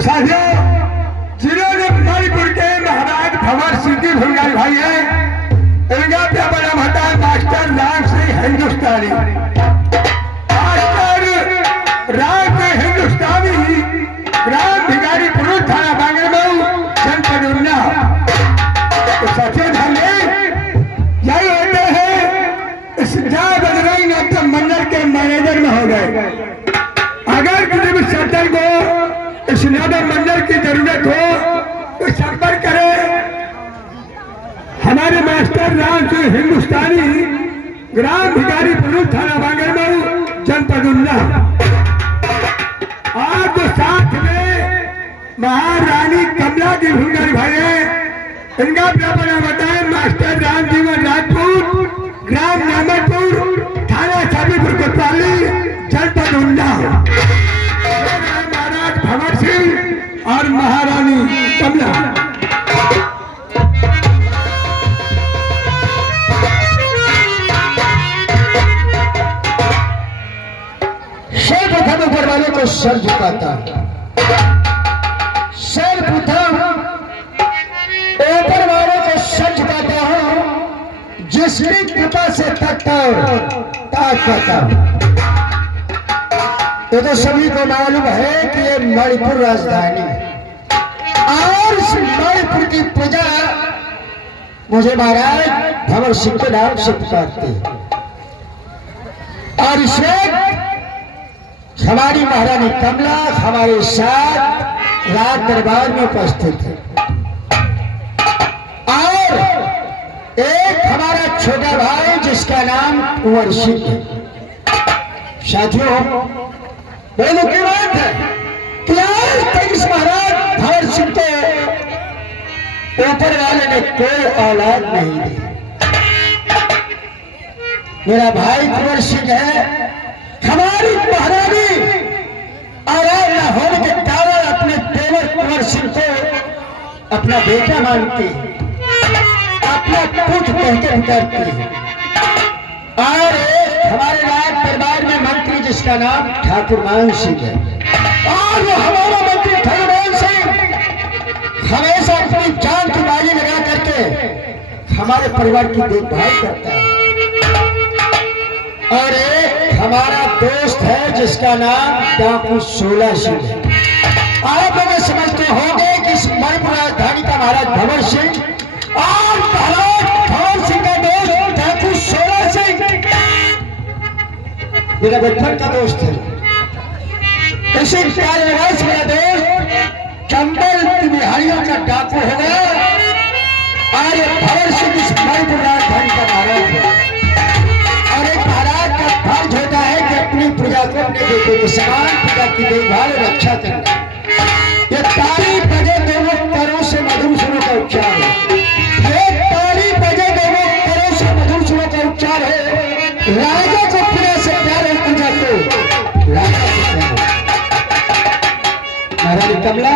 तो साथियों, जिन्होंने मणिपुर के महाराज भंवर सिंह की भूमिका निभाई है, इनका क्या नाम होता है मास्टर राम सिंह हिंदुस्तानी। मास्टर राम सिंह हिंदुस्तानी ग्राम भिखारीपुर थाना बांगरमऊ जनपद उन्नाव। तो साथियों ध्यान दें, यही होते हैं इस बजरंग नाट्य मंडल के मैनेजर में हो गए। अगर किसी भी सेक्टर को इस नगर मंडल की जरूरत हो तो संपर्क करें हमारे मास्टर राम सिंह हिंदुस्तानी ग्राम भिखारीपुर थाना बांगरमऊ जनपद उन्नाव। आज जो साथ में महारानी कमला की भूमिका निभाई है, इनका अपना बताएं मास्टर राम जीवन राजपूत ग्राम नामरपुर थाना साबीपुर कोतवाली जनपद उन्नाव। महाराज भंवर सिंह और महारानी कमला। सर्वप्रथम ऊपर वाले को सर झुकाता, सर्वप्रथम ऊपर वाले को सर झुकाता हूं जिसकी कृपा से तकता पाता हूं। ये तो सभी को मालूम है कि ये मणिपुर राजधानी और इस मणिपुर की प्रजा मुझे महाराज भंवर सिंह के नाम से पुकारती है। और इस हमारी महारानी कमला हमारे साथ राज दरबार में उपस्थित है और एक हमारा छोटा भाई जिसका नाम कुंवर सिंह है। साथियों, बड़ी मुख्य बात है कि आज तक इस महाराज भंवर सिंह को ऊपर वाले ने कोई औलाद नहीं दी। मेरा भाई कुंवर सिंह है, हमारी महारानी औलाद न होने के कारण अपने देवर कुंवर सिंह को अपना बेटा मानती है, अपना पुत्र कहकर पुकारती है। और हमारे राज दरबार में मंत्री जिसका नाम ठाकुर मान सिंह है और वो हमारा मंत्री ठाकुर मान सिंह हमेशा अपनी जान की बाजी लगा करके हमारे परिवार की देखभाल करता है। और एक हमारा दोस्त है जिसका नाम डाकू 16 सिंह है। आप लोग समझते होंगे कि इस मणिपुर राजधानी का महाराज भंवर सिंह और महाराज भंवर सिंह का दोस्त डाकू 16 सिंह मेरा बचपन का दोस्त है। इसी कार्यवास मेरा दोस्त चंबल बिहारियों का डाकू होगा और ये भंवर सिंह इस मणिपुर राजधानी का महाराज है। और एक महाराज का फर्ज होता है कि अपनी प्रजा को अपने बेटे के समान प्रजा की देखभाल और रक्षा करना। ये ताली बजे दोनों करों से मधुर सुरों का उच्चार है। ये ताली बजे दोनों करों से मधुर सुरों का उच्चार है। राजा को प्रजा से प्यार है, प्रजा को राजा से प्यार है। महारानी कमला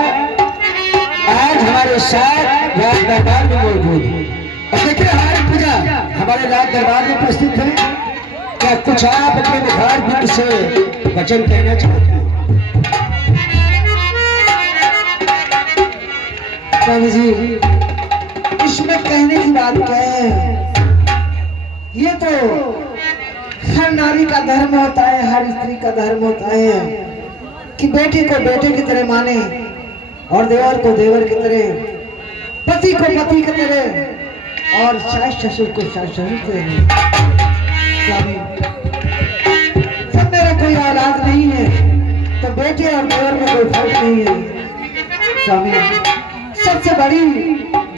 आज हमारे साथ राज दरबार में मौजूद है। अब देखिए हमारी पूजा हमारे राज दरबार में उपस्थित है। क्या कुछ आप अपने मुखार बिंद से वचन कहना चाहते हैं? स्वामी जी, इसमें कहने की बात क्या है? ये तो हर नारी का धर्म होता है, हर स्त्री का धर्म होता है कि बेटे को बेटे की तरह माने और देवर को देवर की तरह, पति को पति की तरह और सास ससुर को सास ससुर की तरह। स्वामी, सब मेरा कोई औलाद नहीं है तो बेटे और देवर में कोई फर्क नहीं है। स्वामी, सबसे बड़ी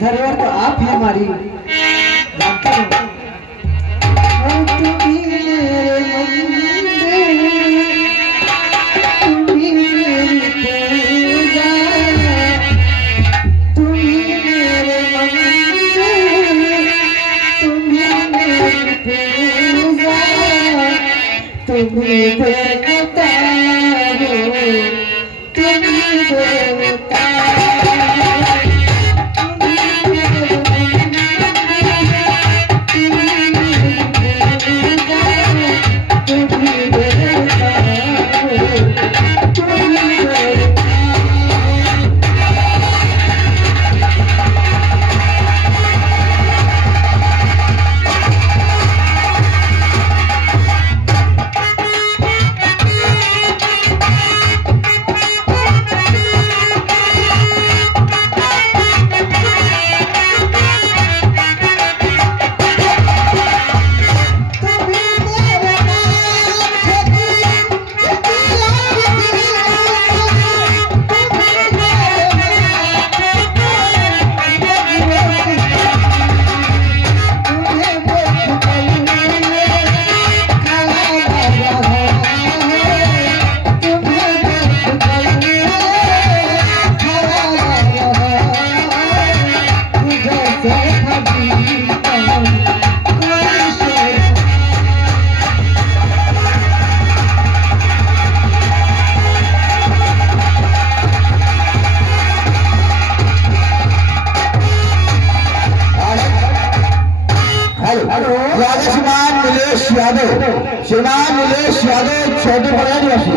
धरोहर तो आप है हमारी। जानते हो चौधरी बड़ा निवासी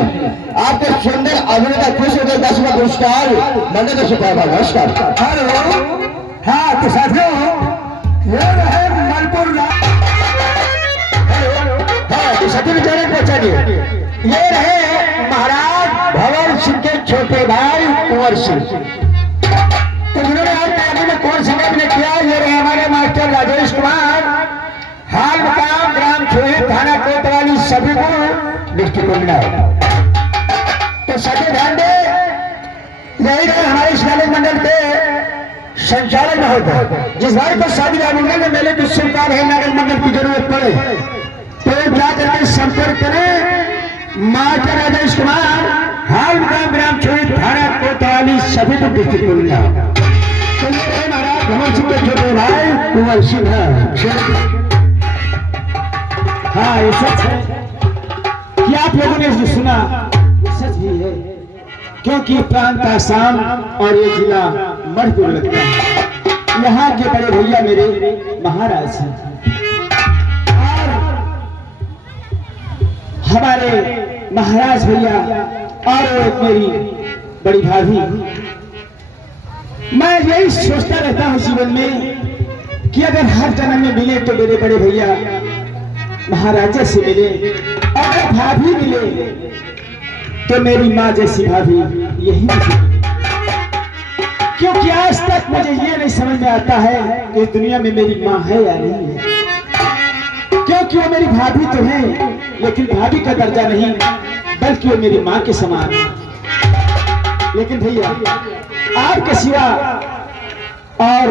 आपके सुंदर अभिनेता खुश होकर 10वां पुरस्कार मंडल से पाया। नमस्कार। हेलो। हाँ तो साथियों ये रहे मलपुर सभी विचारे पहुंचा दिए। ये रहे महाराज भवन सिंह के छोटे भाई कुंवर सिंह। तो जिन्होंने आज तैयारी में कौन संगत ने किया, ये रहे हमारे मास्टर राजेश कुमार, हाल मुकाम ग्राम छोहे थाना कोतवाली सभी को डिस्ट्रिक्ट उन्नाव। तो सभी ध्यान दे, यही रहे हमारे शिलालेख मंडल के संचालक महोदय। जिस भाई को शादी मंडल में मेले की सरकार है नागरिक मंडल की जरूरत पड़े तो जा करके संपर्क करें मास्टर राजेश कुमार, हाल मुकाम ग्राम छोड़ी थाना कोतवाली सभी को डिस्ट्रिक्ट उन्नाव। महाराज भवन सिंह के छोटे भाई कुंवर सिंह। हाँ ये सच है कि आप लोगों ने जो सुना ये सच भी है, क्योंकि प्रांत आसाम और ये जिला मणिपुर लगता है। यहाँ के बड़े भैया मेरे महाराज हैं और हमारे महाराज भैया और मेरी बड़ी भाभी। मैं यही सोचता रहता हूँ जीवन में कि अगर हर जन्म में मिले तो मेरे बड़े भैया महाराजा से मिले, अगर भाभी मिले तो मेरी माँ जैसी भाभी यही मिले। क्योंकि आज तक मुझे ये नहीं समझ में आता है कि इस दुनिया में मेरी माँ है या नहीं है। क्योंकि वो मेरी भाभी तो है, लेकिन भाभी का दर्जा नहीं बल्कि वो मेरी माँ के समान है। लेकिन भैया आपके सिवा और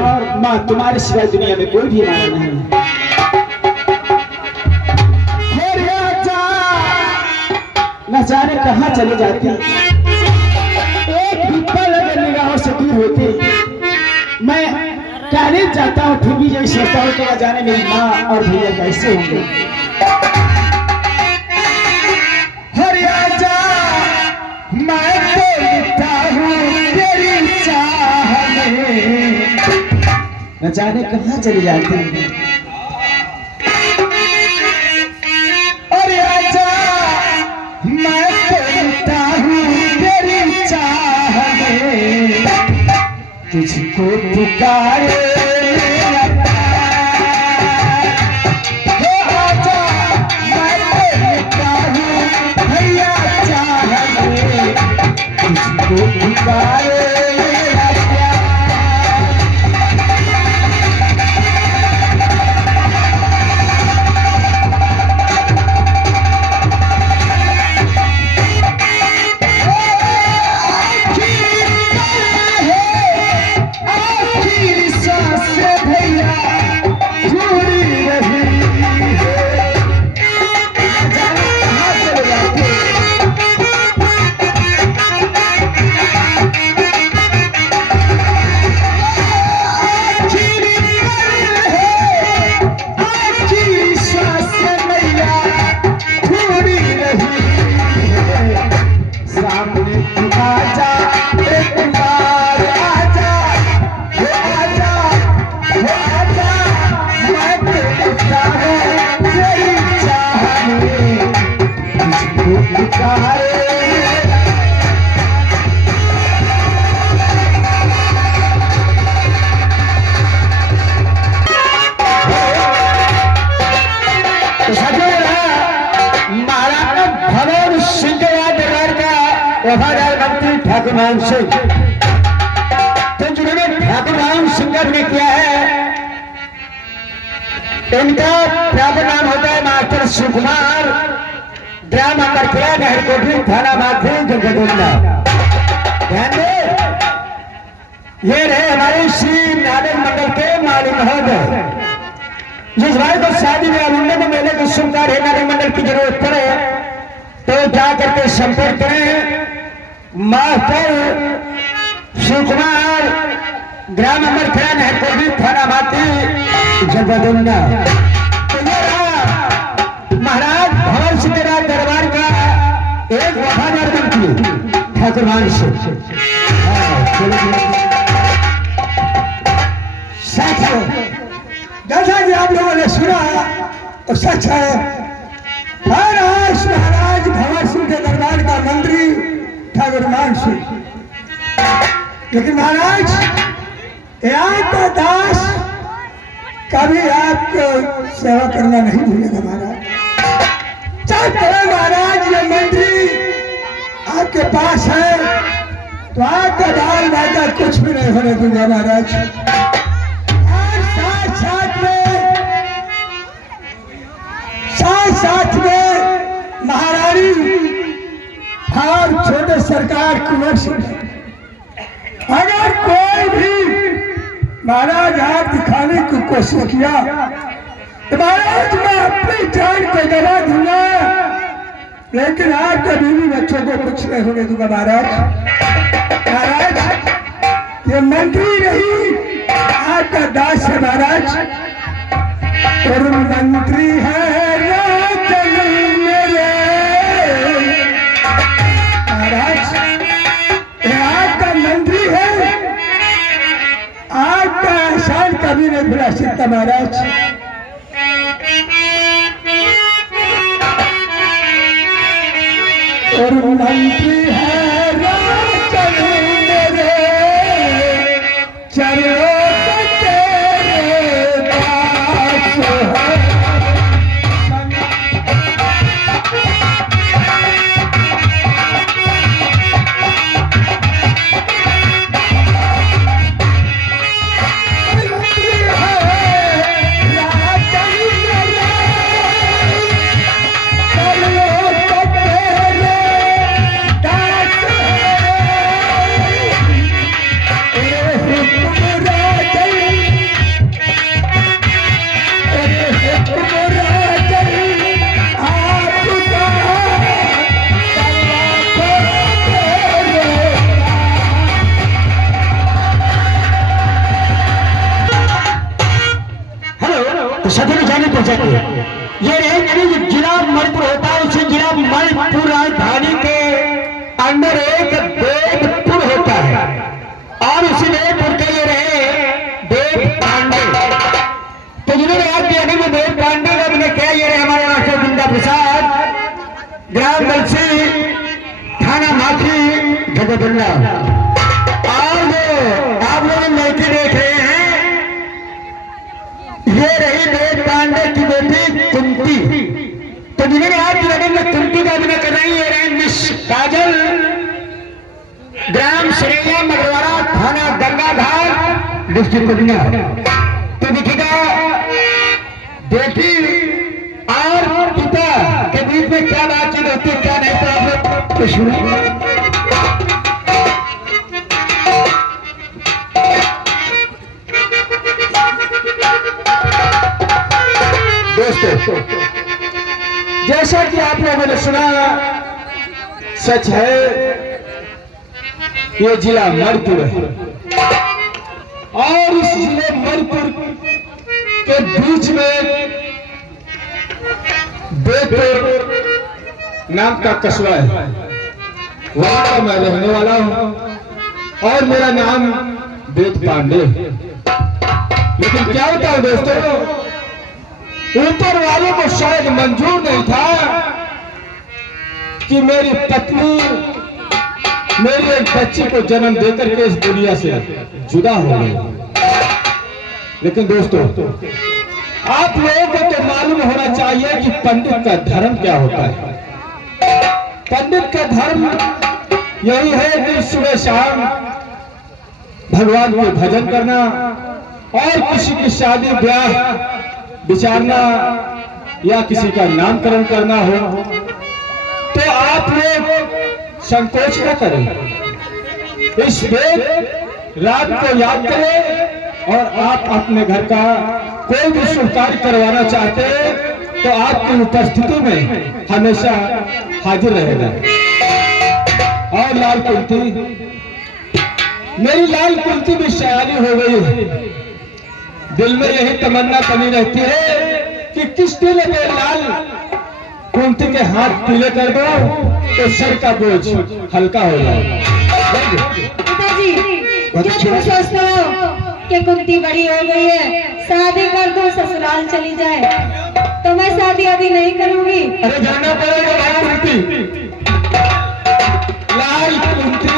माँ तुम्हारे सिवा दुनिया में कोई भी माँ नहीं है। न जाने कहाँ चले जाते, एक भी पल अगर निगाहों से दूर होते। मैं कहने चाहता हूँ फिर भी यही सोचता हूँ कि न जाने मेरी माँ और भैया कैसे होंगे। हरे आजा मैं बोलता हूँ तेरी चाह में, न जाने कहाँ चले जाते हैं। मैं बोलता हूँ तेरी चाह में, तुझको पुकारे मेरा प्यार। हो आजा मैं बोलता हूँ भैया चाह में, तुझको पुकारे मेरा प्यार। वफादार मंत्री ठाकुर मान सिंह, तो जिन्होंने ठाकुर मान सिंह ने किया है, इनका प्रॉपर नाम होता है मास्टर शिव कुमार, ग्राम अमरखेड़ा नहरकोटली थाना माथी जगदुल्ला। ध्यान दे, ये रहे हमारे श्री नागरिक मंडल के माली महोदय। जिस भाई को शादी में मंडल में मेले को सुनकर है नागरिक मंडल की जरूरत पड़े तो जाकर के संपर्क करें मास्टर शिव कुमार, ग्राम अमरखेड़ा नहरकोटली थाना माथी जगदुल्ला। महाराज भवन सिंह दरबार का एक वफादार मंत्री ठाकुर मान सिंह। साथियों, जैसा कि आप लोगों ने सुना तो सच है महाराज महाराज भंवर सिंह के दरबार का मंत्री ठाकुर मान सिंह। लेकिन महाराज यहाँ का दास कभी आपको सेवा करना नहीं भूलेगा महाराज। चाहे कहे महाराज ये मंत्री आपके पास है तो आपका बाल बाजा कुछ भी नहीं होने दूंगा महाराज। और साथ में महारानी और छोटे सरकार कुंवर सिंह, अगर कोई भी महाराज हाथ दिखाने की कोशिश किया तो महाराज मैं अपनी जान को गवा दूंगा, लेकिन आपके बीवी बच्चों को कुछ नहीं होने दूंगा महाराज। महाराज ये मंत्री नहीं आपका दास है महाराज, और मंत्री है राजन मेरे। महाराज ये आपका मंत्री है, आपका एहसान कभी नहीं भुला सकता महाराज। और मंत्री है राजन मेरे, चलो तेरे दास है। सदर जाने पर जाते ये रहे जिला मणिपुर होता है, उसे जिला मणिपुर राजधानी के अंदर एक देवपुर होता है, और उसी देवपुर के ये रहे देव पांडे। तो जिन्होंने याद किया में देव पांडे का मैंने क्या ये रहे हमारे राष्ट्र जिंदा प्रसाद, ग्राम बंसी, थाना माखी, जगदुल्ला। और जो आप लोग लड़के देख रहे हैं ये रही देव पांडे की बेटी कुंती। तो जिन्होंने आज में कुंती का अभिनय कर रही है मिस काजल, ग्राम श्रेया मगरवाड़ा, थाना गंगा घाट, डिस्ट्रिक्ट उड़ीसा। तो दिखेगा बेटी और पिता के बीच में क्या बातचीत होती है क्या नहीं, तो आप लोग सुनिए। दोस्तों जैसा कि आप लोगों ने सुना, सच है ये जिला मणिपुर है, और इस जिले मणिपुर के बीच में बेतपुर नाम का कस्बा है, वहां का मैं रहने वाला हूं, और मेरा नाम देव पांडे। लेकिन क्या होता है दोस्तों, ऊपर वालों को शायद मंजूर नहीं था कि मेरी पत्नी मेरी एक बच्ची को जन्म देकर के इस दुनिया से जुदा हो गई। लेकिन दोस्तों आप लोगों को तो मालूम होना चाहिए कि पंडित का धर्म क्या होता है। पंडित का धर्म यही है कि सुबह शाम भगवान को भजन करना, और किसी की शादी ब्याह विचारना या किसी का नामकरण करना हो तो आप लोग संकोच न करें, इस वेद रात को याद करें, और आप अपने घर का कोई भी शुभ कार्य करवाना चाहते हैं तो आपकी उपस्थिति में हमेशा हाजिर रहेगा। और लाल कुंती, मेरी लाल कुंती भी सयानी हो गई है, दिल में यही तमन्ना बनी रहती है कि किस टीले पे लाल कुंती के हाथ पीले कर दो तो सर का बोझ हल्का हो जाए। पिताजी क्या तुम सोचते हो कि कुंती बड़ी हो गई है, शादी कर दो ससुराल चली जाए? तो मैं शादी आदि नहीं करूंगी। अरे जाना पड़ेगा भाई कुंती। लाल कुंती,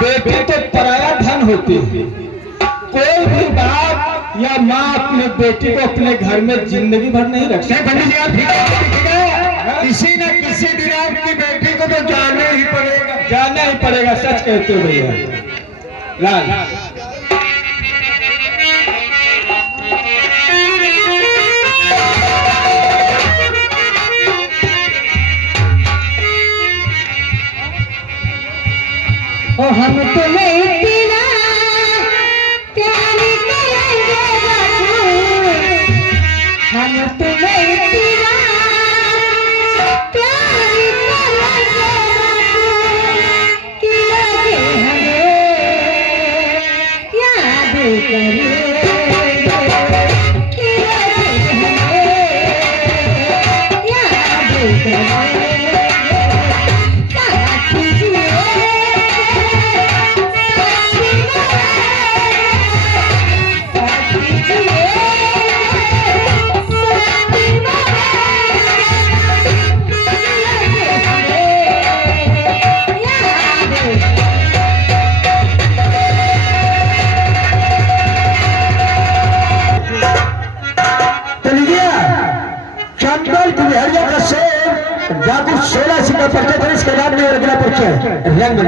बेटी तो पराया धन होती है। कोई भी बाप या माँ अपने बेटी को अपने घर में जिंदगी भर नहीं रख सकती। पंडित जी आप ठीक है, किसी न किसी दिन आपकी बेटी को तो जाना ही पड़ेगा। जाना ही पड़ेगा, सच कहते हो भैया। लाल ओ हम तुम्हें इतना प्यार करेंगे बाबू, हम तुम्हें इतना प्यार करेंगे बाबू, कि लगे हमें याद करेंगे, कि लगे हमें याद करेंगे। चंदल बिहारिया का शेर जादू 16 सिक्का पढ़ते थे। इसके बाद में अगला परिचय रंग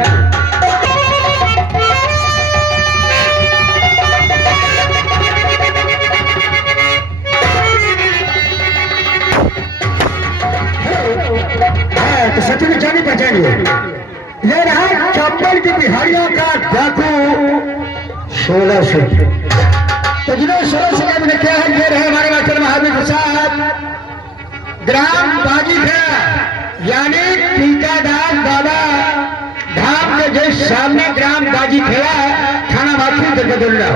तो सच में जानी पहचानिए, ये रहा चंबल की बिहारियों का डाकू 16 से। तो जिन्होंने 16 से मैंने किया है, ये रहे हमारे मास्टर महावीर प्रसाद, ग्राम बाजीखेड़ा, यानी टीकादार बाबा धाम के जैसे सामने ग्राम बाजीखेड़ा, थाना माथुर जगदुल्ला।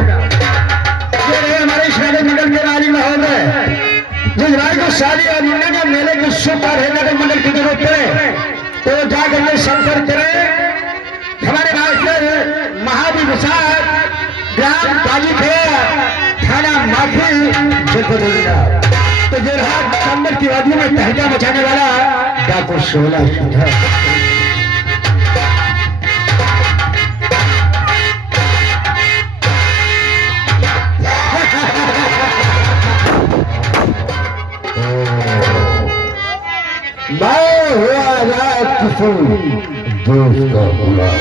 ये रहे हमारे श्राद्ध मंडल के मालिक महोदय, जिस भाई को शादी और मुन्ने के मेले की शुभ है नगर मंडल की जरूरत पड़े तो जाकर के संपर्क करें। हमारे मास्टर महावीर प्रसाद, ग्राम बाजीखेड़ा, थाना माथुर जगदुल्ला। तो जो रहा चंबल की वादियों में तहजा मचाने वाला डाकू 16 सुधा। मैं हुआ रात किशोर देश का गुलाम,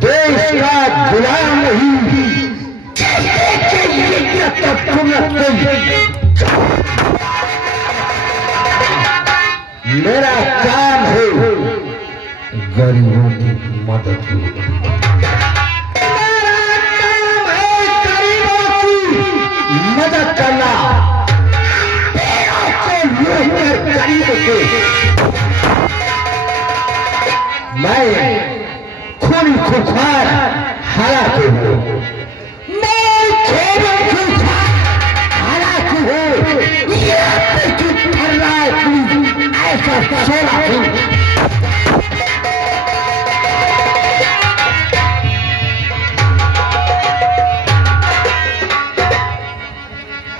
देश का गुलाम नहीं। मेरा काम है गरीबों की मदद की, मेरा काम है गरीबों की मदद करना। गरीबों को मैं खून खुखार हालात हूँ,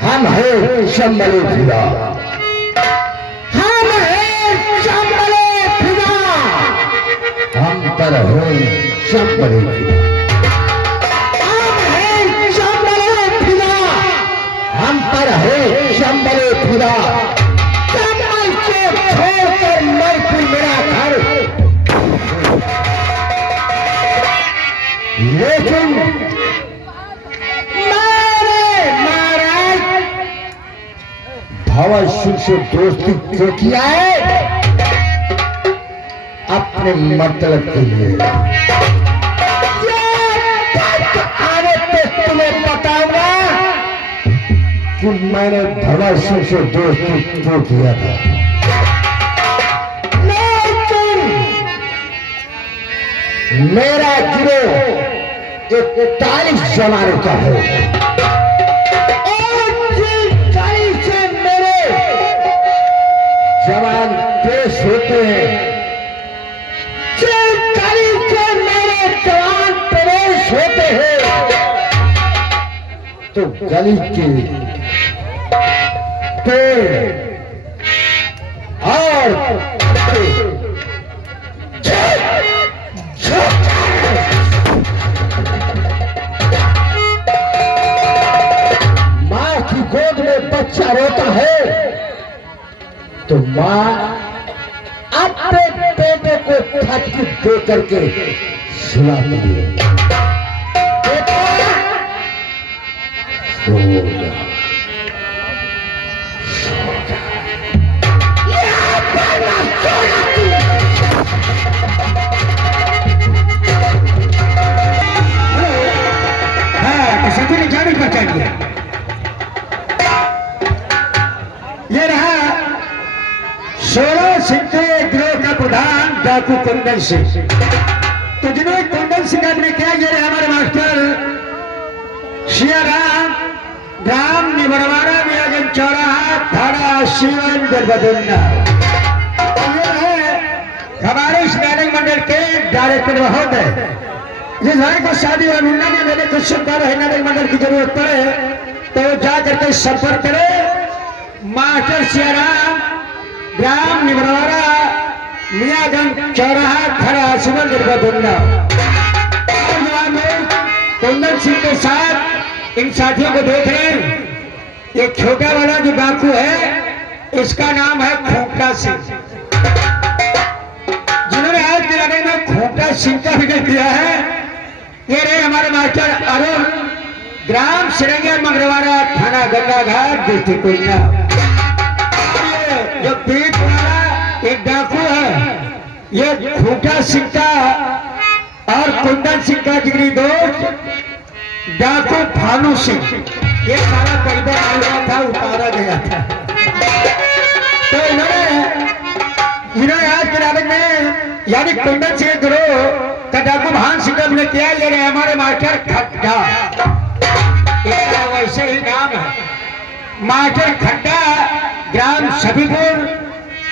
हम है चंबले फिदा, हम है चंबले फिदा, हम पर है चंबले फिदा, हम है चंबले फिदा, हम पर है चंबले फिदा। चंबल को छोड़कर मरपुर मेरा घर, लेकिन भवन सिंह से दोस्ती क्यों किया है? अपने मतलब के लिए। आने पे तुम्हें बताऊंगा कि मैंने भवन सिंह से दोस्ती क्यों किया था। लेकिन मेरा गिरोह 41 जवानों का है, जवान पेश होते हैं, जिस तारीख से मेरे जवान पेश होते हैं तो गली के पेड़ और माँ की गोद में बच्चा रोता है तो माँ अपने बेटे को थपकी दे करके सुलाती है। बेटा, सो जा, सो जा। यहाँ पर ना सोना तू। हाँ, तो सभी ने जाने पहचान लिया। ये रहा 16 सिंह के गिरोह का प्रधान डाकू कुंदन सिंह। तो जिन्होंने कुंदन सिंह ने किया, ये रहे हमारे मास्टर सियाराम, ग्राम निबरवाड़ा, मियागंज चौराहा, थाना शिवन गरबदुल्ला। ये रहे हमारे इस नाटक मंडल के डायरेक्टर महोदय। जिस भाई को शादी और मुन्ना में मेरे कुछ नाटक मंडल की जरूरत पड़े तो जा करके संपर्क करे। मास्टर सियाराम, ग्राम निबरवाड़ा, मियागंज चौराहा, खड़ा शिवन गरबदुल्ला। और जवाब में कुंदन सिंह के साथ इन साथियों को देख रहे हैं। एक छोटा वाला जो डाकू है, इसका नाम है खूंटा सिंह, जिन्होंने आज के लड़ाई में खूंटा सिंह का विजय किया है। ये रहे हमारे मास्टर अरुण, ग्राम सिरंगिया मंगरवाड़ा, थाना गंगा घाट, डिस्ट्रिक्ट कोयला। जो पीठ वाला एक डाकू है, ये खूंटा सिंह का और कुंदन सिंह का जिगरी दोस्त डाकू भानु सिंह। ये सारा परिवार आया था, उतारा गया था। तो इन्होंने आज के नाटक में यानी कुंदन सिंह गिरोह का डाकू भानु सिंह ने किया। ये रहे हमारे मास्टर खड्डा, वैसे ही नाम है मास्टर खड्डा, ग्राम सभीपुर,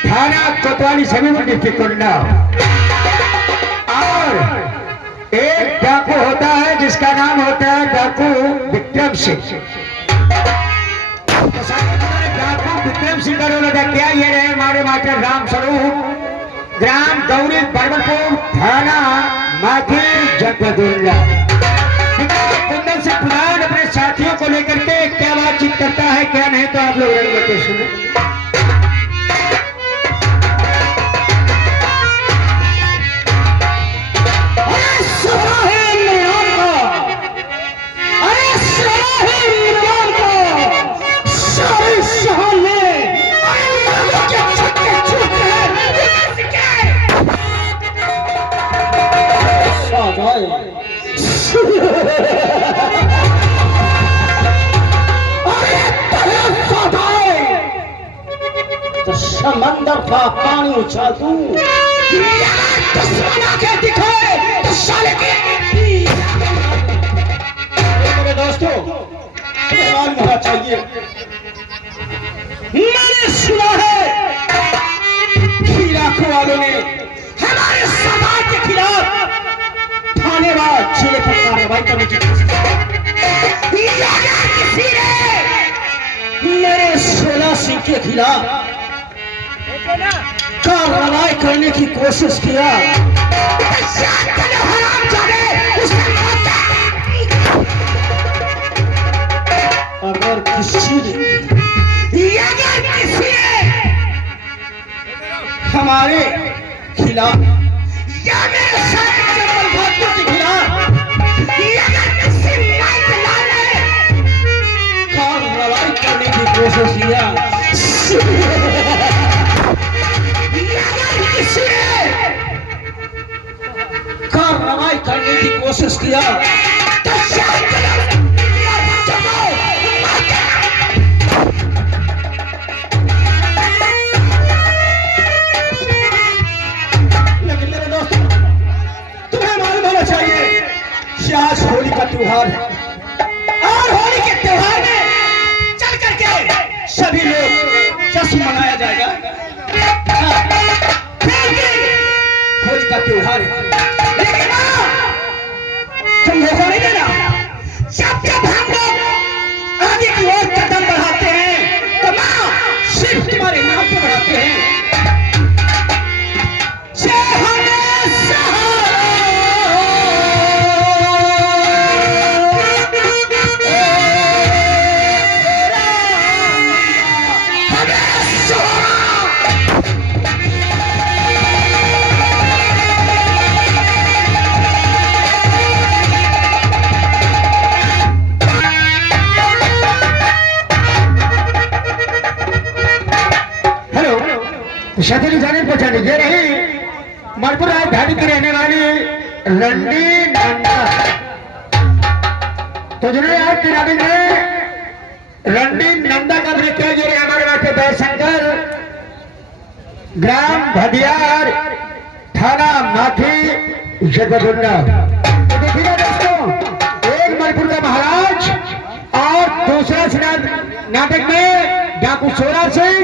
थाना कोतवाली, सभीपुर, डिस्ट्रिक्ट कोंडा। और एक डाकू होता है जिसका नाम होता है डाकू विक्रम सिंह। डाकू विक्रम सिंह का रोल अदा किया। ये रहे हमारे मास्टर राम स्वरूप, ग्राम गौरी बरबरपुर, थाना माथेर, जगदुल्ला। कुंदन सिंह प्रधान अपने साथियों को लेकर के क्या बातचीत करता है, क्या नहीं, तो आप लोग रंग सुने। तो समंदर का पानी उछाल दूं, के दिखाए तो साले के। मेरे दोस्तों, मालूम होना चाहिए, मैंने सुना है कि लाखों वालों ने हमारे समाज के खिलाफ थानेवार जिले पर कार्रवाई करने की कोशिश की। किसी ने मेरे 16 सिंह के खिलाफ कार्रवाई करने की कोशिश किया। अगर किसी ने हमारे खिलाफ या मेरे सारे जंगल भाइयों के खिलाफ कार्रवाई करने की कोशिश किया, कार्रवाई करने की कोशिश किया तो लेकिन मेरे दोस्तों, तुम्हें मालूम होना चाहिए कि आज होली का त्योहार है और होली के त्योहार में चल करके सभी लोग जश्न मनाया जाएगा। होली का त्योहार है, लेकिन तुम धोखा नहीं देना। बताते हैं। से हमें शतरी जाने पहचाने ये रही मणिपुर राजधानी की रहने वाली रंडी नंदा। तो जिन्होंने आज पिरामिड में रंडी नंदा का अभिनय किया, ये हमारे वहां के दयाशंकर, ग्राम भदियार, थाना माथी, जगदुल्ला। तो देखिएगा दोस्तों, एक मणिपुर का महाराज और दूसरा नाटक में डाकू सोरा सिंह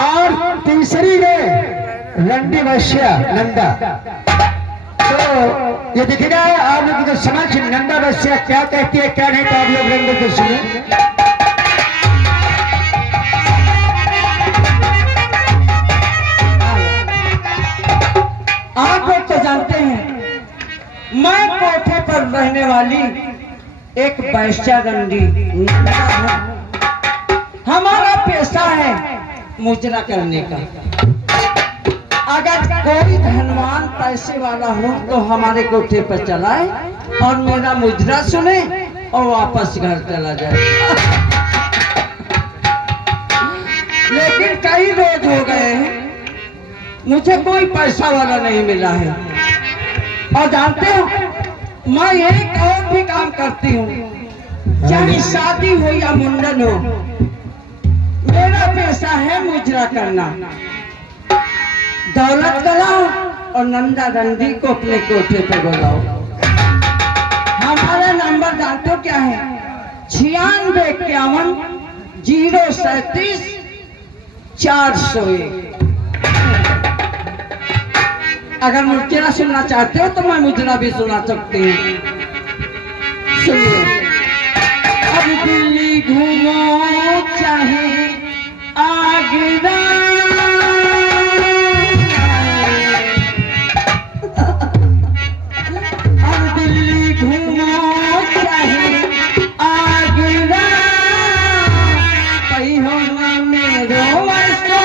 और तीसरी में रंडी वैश्या नंदा। तो ये दिखेगा आप लोग को समझ नंदा वैश्या क्या कहती है क्या नहीं, तो आप लोग रंग को सुने। आप लोग तो जानते हैं मैं कोठे पर रहने वाली एक वैश्या रंडी नंदा हूं। हमारा पेशा है मुजरा करने का। अगर कोई धनवान पैसे वाला हो तो हमारे कोठे पर चलाए और मेरा मुजरा सुने और वापस घर चला जाए। लेकिन कई रोज हो गए हैं मुझे कोई पैसा वाला नहीं मिला है। और जानते हो मैं एक और भी काम करती हूँ, चाहे शादी हो या मुंडन हो, मेरा पेशा है मुजरा करना। दौलत कराओ और नंदा रंडी को अपने कोठे पर बुलाओ। हमारा नंबर जानते हो क्या है? 9651 037 401। अगर मुजरा सुनना चाहते हो तो मैं मुजरा भी सुना सकती हूँ। सुनिए। अब दिल्ली घूमो चाहे आगरा, अब दिल्ली घूमो चाहे आगरा, कहीं हो ना मेरो वैसो।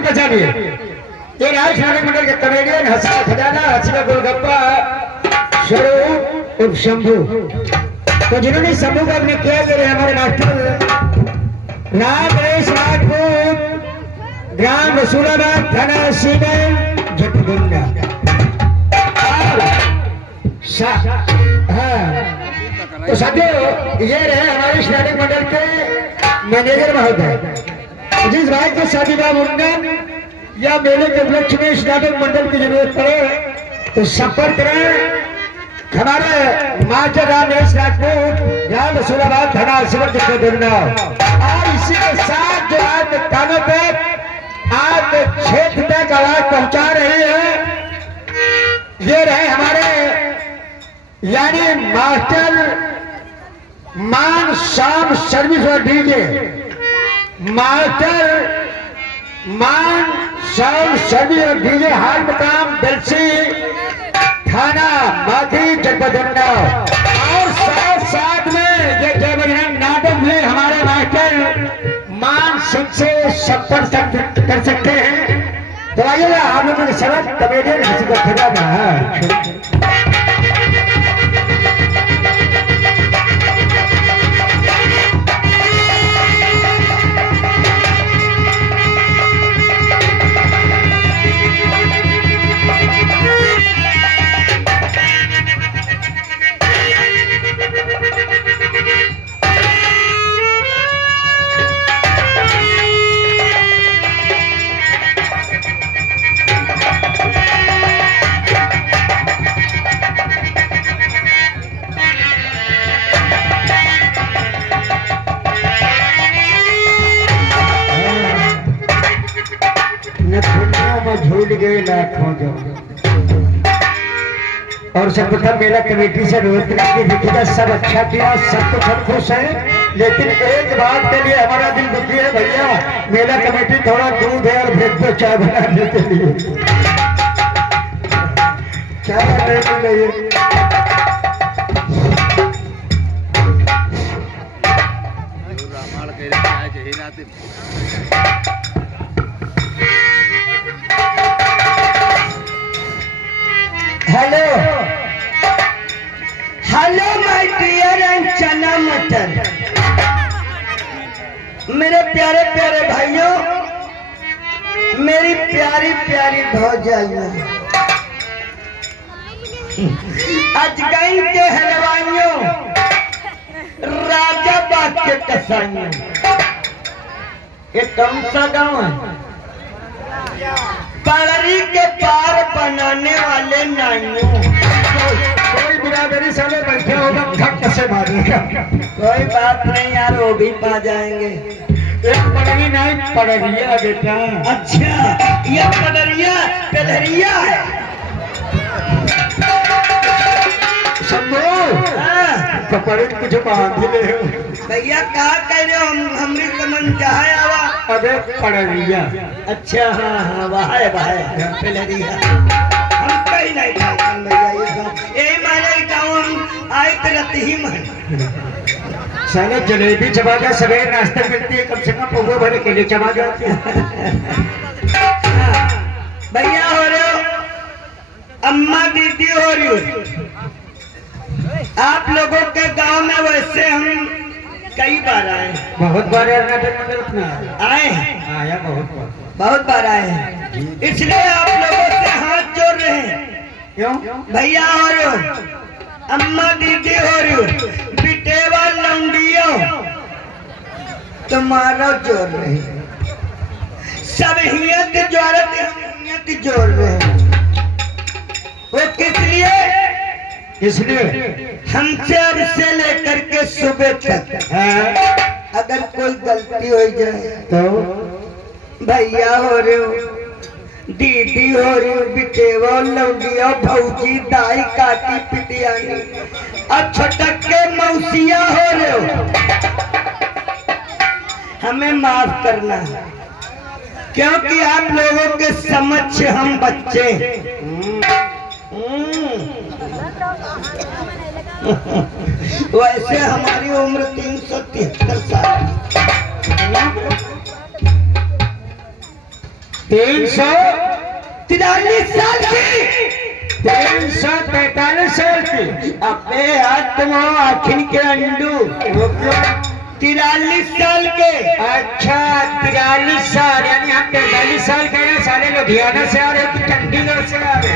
दिन बचानिए। ये राज नाटक मंडल के कॉमेडियन हंसी का खजाना, हंसी का गोलगप्पा स्वरूप उर्फ शंभू। तो जिन्होंने शंभू का अभिनय किया, ये रहे हमारे मास्टर नाम गणेश राजपूत, ग्राम रसूलाबाद, थाना सीमेंट, झटगुंडा। हाँ, तो साथियों ये रहे हमारे इस नाटक मंडल के मैनेजर महोदय। जिस भाई के शादी का मुंडन या मेले के उपलक्ष्य में इस नाटक मंडल की जरूरत पड़े तो संपर्क करें हमारे मास्टर रामेश राजपूत, ग्राम रसूलाबाद, थाना सिमर झटगुंडा। और इसी के साथ जो आज कानों पे आज क्षेत्र तक आवाज पहुंचा रही है, ये रहे हमारे यानी मास्टर मान शाम सर्विस और डीजे, मास्टर मान शाम सर्विस और डीजे, हाल मुकाम बेलसी, थाना माथी, जनपद। और साथ में ये जय बजरंग नाटक में हमारे मास्टर मान सिंह से संपर्क कर सकते हैं। तो आइएगा हम लोगों के साथ कॉमेडियन हंसी का खजाना है। झूठ गए लाखों जो। और सर्वप्रथम मेला कमेटी से अनुरोध करके देखिएगा, सब अच्छा किया, सब कुछ हम खुश है, लेकिन एक बात के लिए हमारा दिल दुखी है भैया, मेला कमेटी थोड़ा दूध है और भेज दो चाय बनाने के लिए। क्या नहीं hello hello my dear and चना मटन, मेरे प्यारे प्यारे भाइयों, मेरी प्यारी प्यारी भौजाइयों, अजगैन के हलवाइयों, राजाबाद के कसाइयों। ये कौन सा गांव है? पड़री के पार बनाने वाले नाइयों। कोई बिरादरी साले बैठे होगा, धक्का से मारेगा। कोई बात नहीं यार, वो भी पा जाएंगे। एक पड़री नहीं, पड़रिया बेटा। अच्छा, ये पड़रिया पेलरिया है। कपड़े कुछ बांध ले भैया, कहा कह रहे हो? हमरी समझ जाए आवा। अबे पड़रिया। अच्छा, हाँ हाँ, वहाँ है पेलरिया। हम कहीं नहीं खाते भैया, ये गाँव यही मारे गाँव हम आए तो रहते ही मन। साले जलेबी चबा जा, सवेरे नाश्ता मिलती है, कम से कम पौवा भरे के लिए चबा जाती है। भैया हो रहे हो, अम्मा दीदी हो रही हो। आप लोगों के गांव में वैसे हम कई बार आए, बहुत बार नाटक मंडल अपना आए हैं, आया बहुत बार आए हैं, इसलिए आप लोगों से हाथ जोड़ रहे हैं। क्यों? भैया हो रहे हो, अम्मा दीदी हो रही हो, बिटेवा लौंडियो, तुम्हारा जोड़ रहे हैं, सब हियत जोड़ रहे हैं। वो किस लिए? इसलिए हमसे अब से लेकर के सुबह तक अगर कोई गलती हो जाए तो भैया हो रहे हो, दीदी हो रही हो, बिटेवा लौंडिया, भौजी, दाई, काकी, पिटियानी और छोटक के मौसिया हो रहे हो, हमें माफ करना है, क्योंकि आप लोगों के समक्ष हम बच्चे वैसे हमारी उम्र 373 साल। 343 साल की, 343 साल की। अबे यार तुम हो आखिर के अंडू। 43 साल के। अच्छा 43 साल, यानी हम 43 साल के हैं। साले लुधियाना से आ रहे कि चंडीगढ़ से आ रहे?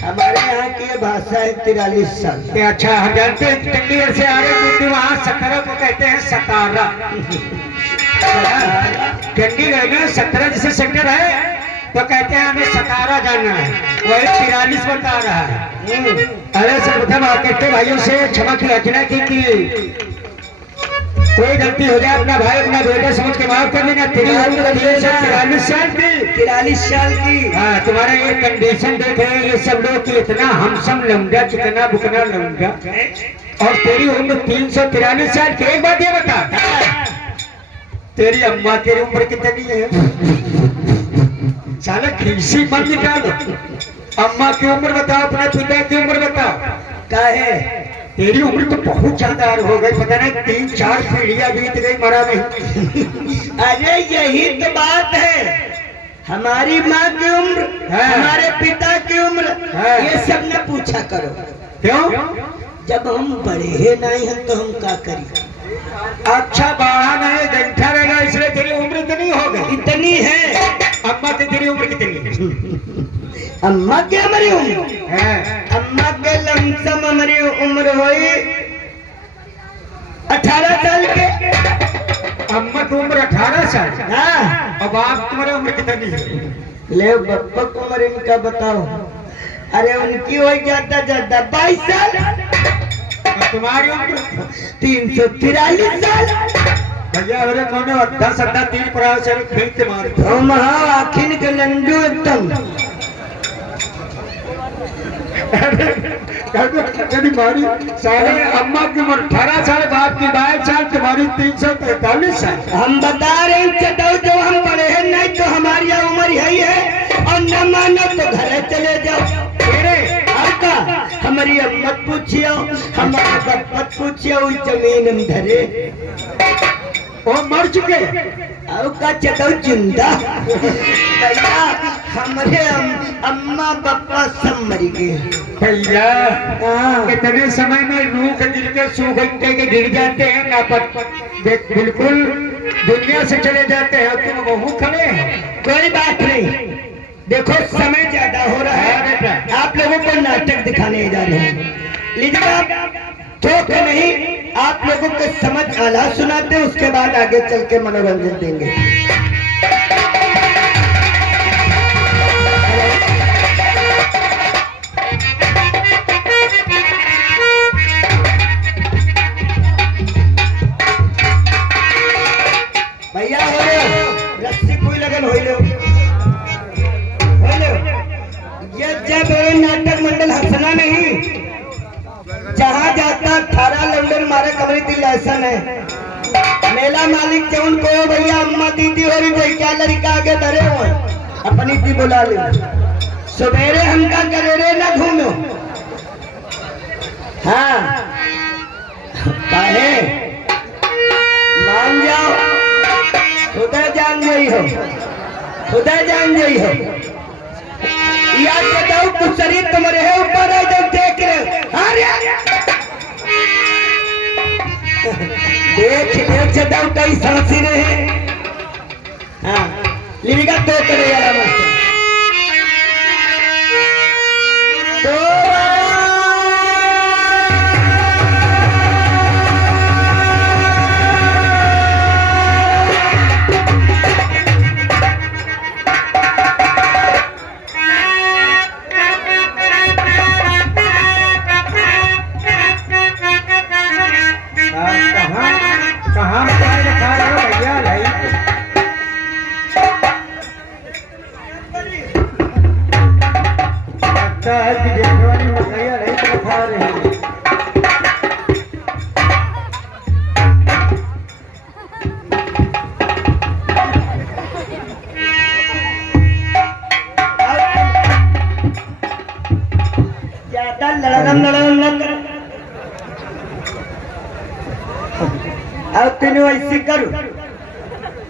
हमारे यहाँ की भाषा है 43 साल। अच्छा हम जानते हैं चंडीगढ़ से आ रहे क्योंकि वहाँ 17 को कहते हैं 17। चंडीगढ़ में 17 जैसे सेक्टर है तो कहते हैं हमें 17 जाना है, वही 43 बता रहा है। अरे सर्वप्रथम आके भाइयों से क्षमा की याचना की कि कोई गलती हो जाए अपना भाई अपना बेटा समझ के माफ कर देना। 43 साल की, 43 साल की। हाँ तुम्हारा ये कंडीशन देख रहे हैं ये सब लोग कि इतना हमसम लौंडा कितना बुकना लौंडा, और तेरी उम्र 343 साल की। एक बात ये बता, तेरी अम्मा की उम्र कितनी है? साला खीसी मन निकालो। अम्मा की उम्र बताओ, अपने पिता की उम्र बताओ। क्या है तेरी उम्र तो बहुत ज्यादा हो गई, पता नहीं 3-4 पीढ़ियां बीत गई मरा नहीं। अरे यही तो बात है, हमारी माँ की उम्र हमारे पिता की उम्र ये सब न पूछा करो। क्यों? जब हम बड़े हैं नहीं हैं तो हम क्या करें? अच्छा बड़ा नहीं गंठा रहेगा इसलिए तेरी उम्र इतनी हो गई। इतनी है। अम्मा की तेरी उम्र कितनी? अम्मा की हमारी उम्र है, अम्मा के लमसम हमारी उम्र हुई 18 साल के। अम्मा की उम्र 18 साल। हाँ। अब आप तुम्हारी उम्र कितनी है? ले बप्पा की उम्र इनका बताओ। अरे उनकी हो जाता 22 साल। तुम्हारी उम्र 343 साल। भैया अरे कौन 10 3 पर से खेल के मारते हो। महा आखिर के लंडू एकदम मारी। साले अम्मा की उम्र 18 साल, बाप की 22 साल, तुम्हारी 343 साल। हम बता रहे हैं चटाओ जो हम पढ़े हैं नहीं तो हमारी उम्र यही है, और न मानो तो घर चले जाओ। आपका हमारी अम्मा पूछियो हमारा बाप मत पूछियो, जमीन हम धरे वो मर चुके का चटाओ जिंदा। भैया हमारे अम्मा पापा सब मर गए। भैया इतने समय में रूख गिर के सूख के गिर जाते हैं ना, बिल्कुल दुनिया से चले जाते हैं। तुम वहाँ खड़े हैं। कोई बात नहीं, देखो समय ज्यादा हो रहा है, आप लोगों को नाटक दिखाने जा रहे हैं। लीजिए थोक नहीं, आप लोगों को समझ आला सुनाते हैं, उसके बाद आगे चल के मनोरंजन देंगे। भैया हो रस्सी कोई लगन हो ये जब नाटक मंडल हंसना नहीं, जहाँ जाता 18 लंडन मारे कमरे दिल लाइसन है। मेला मालिक जौन को भैया अम्मा दीदी हो रही भाई क्या लड़का आगे धरे हो अपनी दी बुला ले। सवेरे हमका करे रे ना घूमो। हाँ काहे मान जाओ, खुदा जान गई हो, खुदा जान गई हो। याद बताओ कुछ शरीर तुम्हारे है ऊपर है जब देख रहे देख चटाओ कई सांसी रहे। हाँ लिविका तो करे वाला मास्टर तो अब तेने ऐसी करो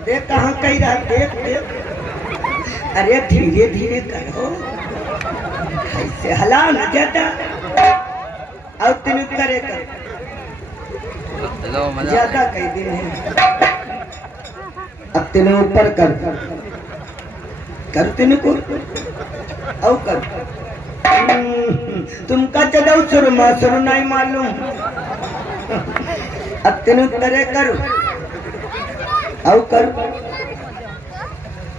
देख कहाँ कही रहा देख देख अरे धीरे धीरे करो, ऐसे हला न जाता। और तीन करे कर, ज्यादा कह दिन है। अब तीन ऊपर कर तीन को और कर। तुमका चलाओ शुरू नहीं मालूम। अब तीन करे कर और कर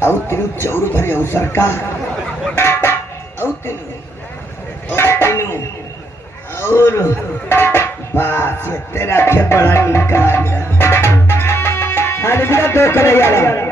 और तीन चौर भरे अवसर का और तीन और बस ये तेरा के बड़ा निकला गया। हाँ बेटा दो करे यार।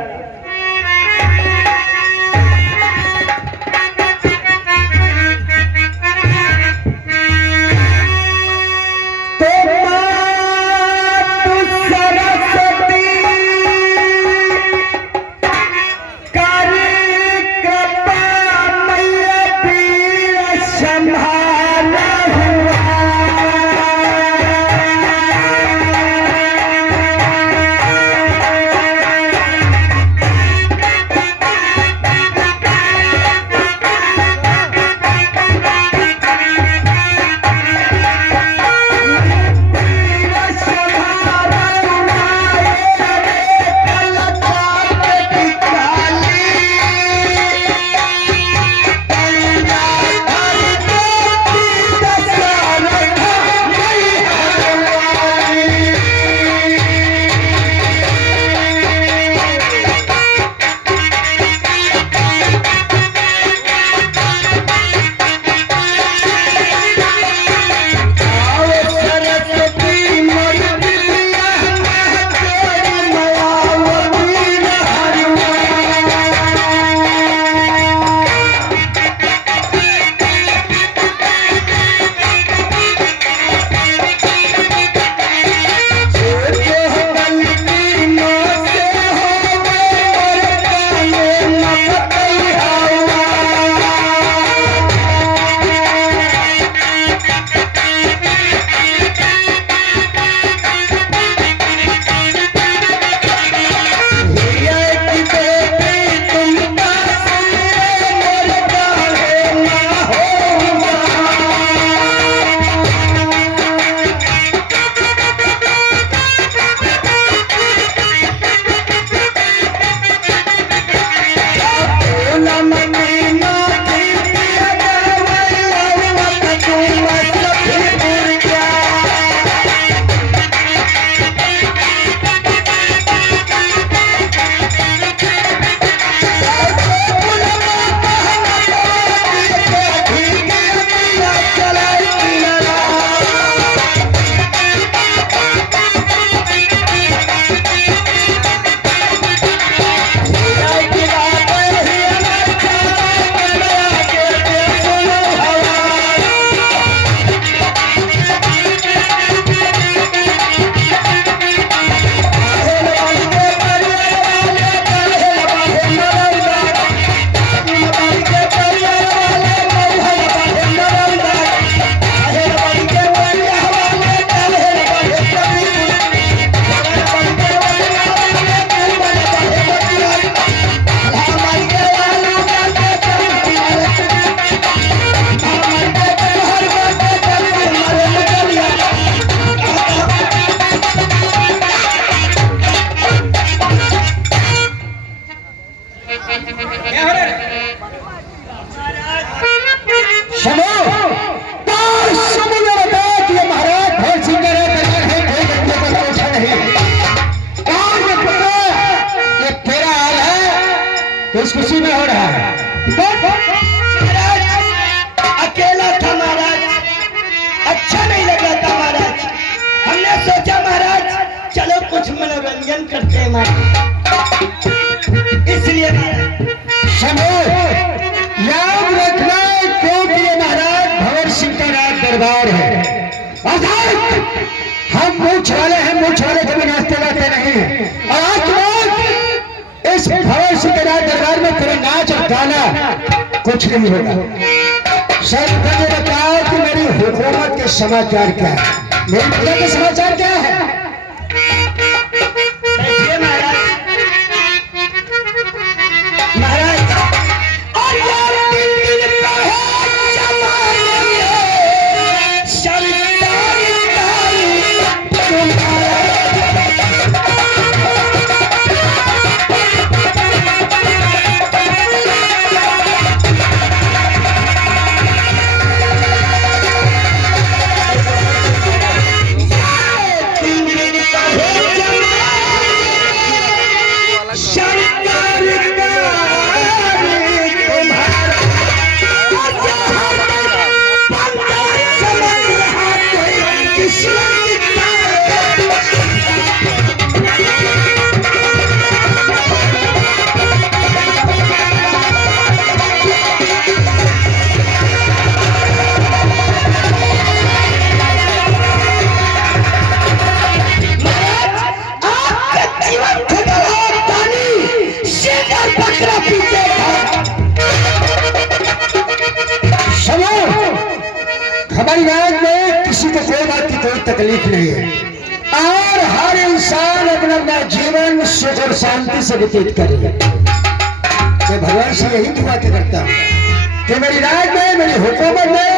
इस खुशी में हो रहा है। अकेला था महाराज, अच्छा नहीं लगा था महाराज। हमने सोचा महाराज चलो कुछ मनोरंजन करते हैं महाराज, इसलिए याद रखना क्योंकि ये महाराज भंवर सिंह का राज दरबार है। अर्थात हम मूछ वाले हैं, मूछ वाले कभी नाचते गाते नहीं हैं। और आज के इस भंवर सिंह के राज दरबार में तेरे नाच और गाना कुछ नहीं होगा। सर मुझे बताओ कि मेरी हुकूमत के समाचार क्या है, मेरी प्रजा के समाचार क्या है। महाराज हमारी राज में किसी को कोई बात की कोई तकलीफ नहीं है और हर इंसान अपना अपना जीवन सुख और शांति से व्यतीत करे। मैं भगवान से यही दुआ करता हूँ कि मेरी राज में, मेरी हुकूमत में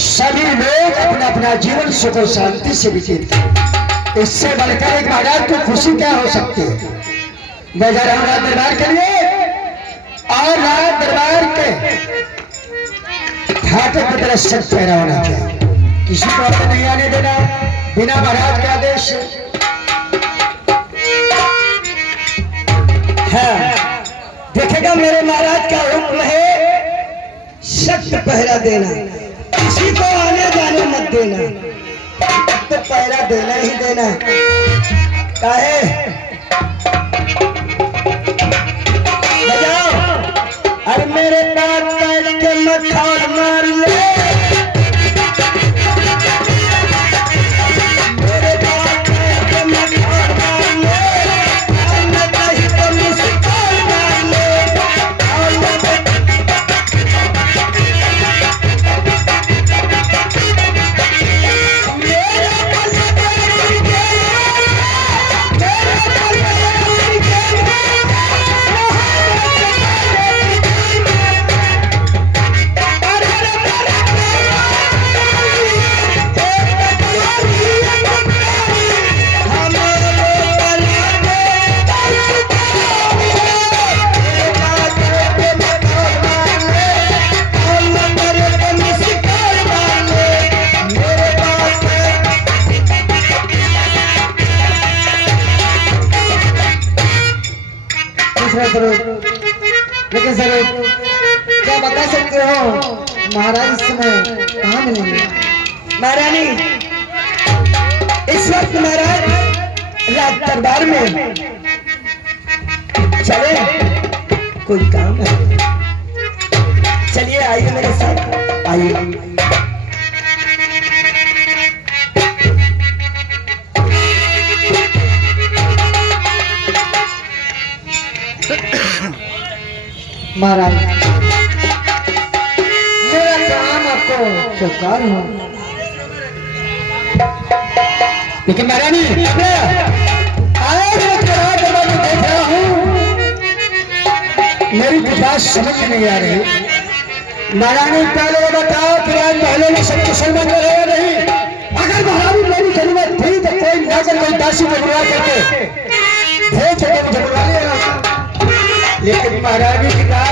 सभी लोग अपना अपना जीवन सुख और शांति से व्यतीत करें। इससे बढ़कर एक महाराज को खुशी क्या हो सकती है। मैं जा रहा हूँ राज दरबार के लिए और राज दरबार के फाटक की तरह सच पैरा होना चाहिए, किसी को आगे नहीं आने देना बिना महाराज के आदेश से। हाँ, देखेगा मेरे महाराज का हुक्म है सख्त पहरा देना, किसी को आने जाने मत देना, तो पहरा देना ही देना है। काहे बजाओ, अरे मेरे पास बैठ के मखान मार ले, मेरे पास बैठ के मखान मार ले, और मैं कहीं तो मुस्कान मार ले, और मैं लेकिन सर क्या बता सकते हो महाराज इस समय कहाँ मिलेंगे? महारानी इस वक्त महाराज राज दरबार में, चले कोई काम है, चलिए आइए मेरे साथ, आइए। महाराज मेरा काम आपको स्वीकार हो, लेकिन महारानी आज मैं राज दरबार में देख रहा हूँ, मेरी तो बात समझ में नहीं आ रही। महारानी पहले बताओ कि राजमहलों में सब कुशल मंगल है या नहीं? अगर महारानी मेरी जरूरत थी तो कोई नजर कोई दासी को बुला करके भेज के मुझे बुला लिया, लेकिन महारानी की बात